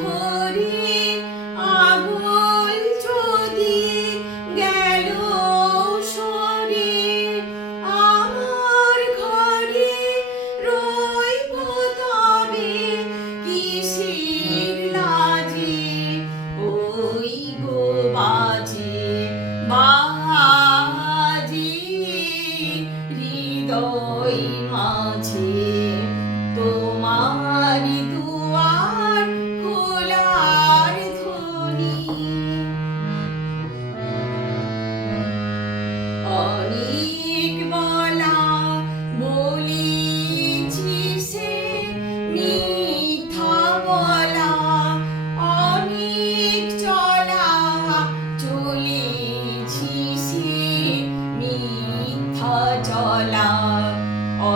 ভরে আগুল যদি গেল সরে, আমার ঘরে রইব তবে কিসের লাজে, ওই গো বাজে বাজে হৃদয় মাঝে তোমারি দুয়ার খোলার ধ্বনি। অনেক বলা বলেছি সে মিথ্যা বলা, অনেক চলা চলেছি সে মিথ্যা চলা,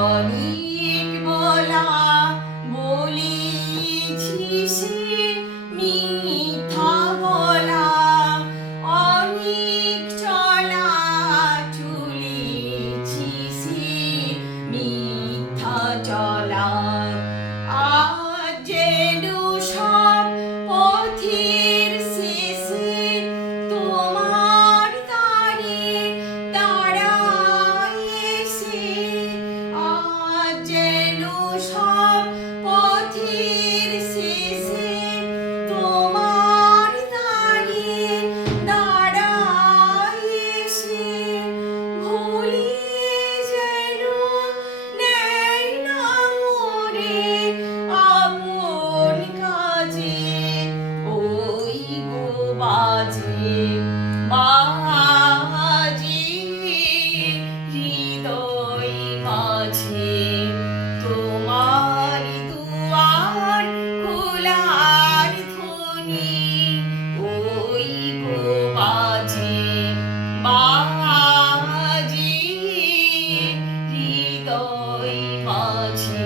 অনেক বলা বলেছি সে মিথ্যা বলা, অনেক চলা চলেছি সে মিথ্যা চলা। আজ যেন সব পথের শেষে তোমার দ্বারে দাঁড়াই এসে, আজ যেন সব পথের শেষে তোমার দ্বারে দাঁড়াই এসে, ভুলিয়ে যেন নেয় না মোরে আপন কাজে, ওই গো বাজে বাজে হৃদয় মাঝে তোমার দুয়ার খোলার ধ্বনি, ওই গো বাজে বাজে হৃদয় মাঝে।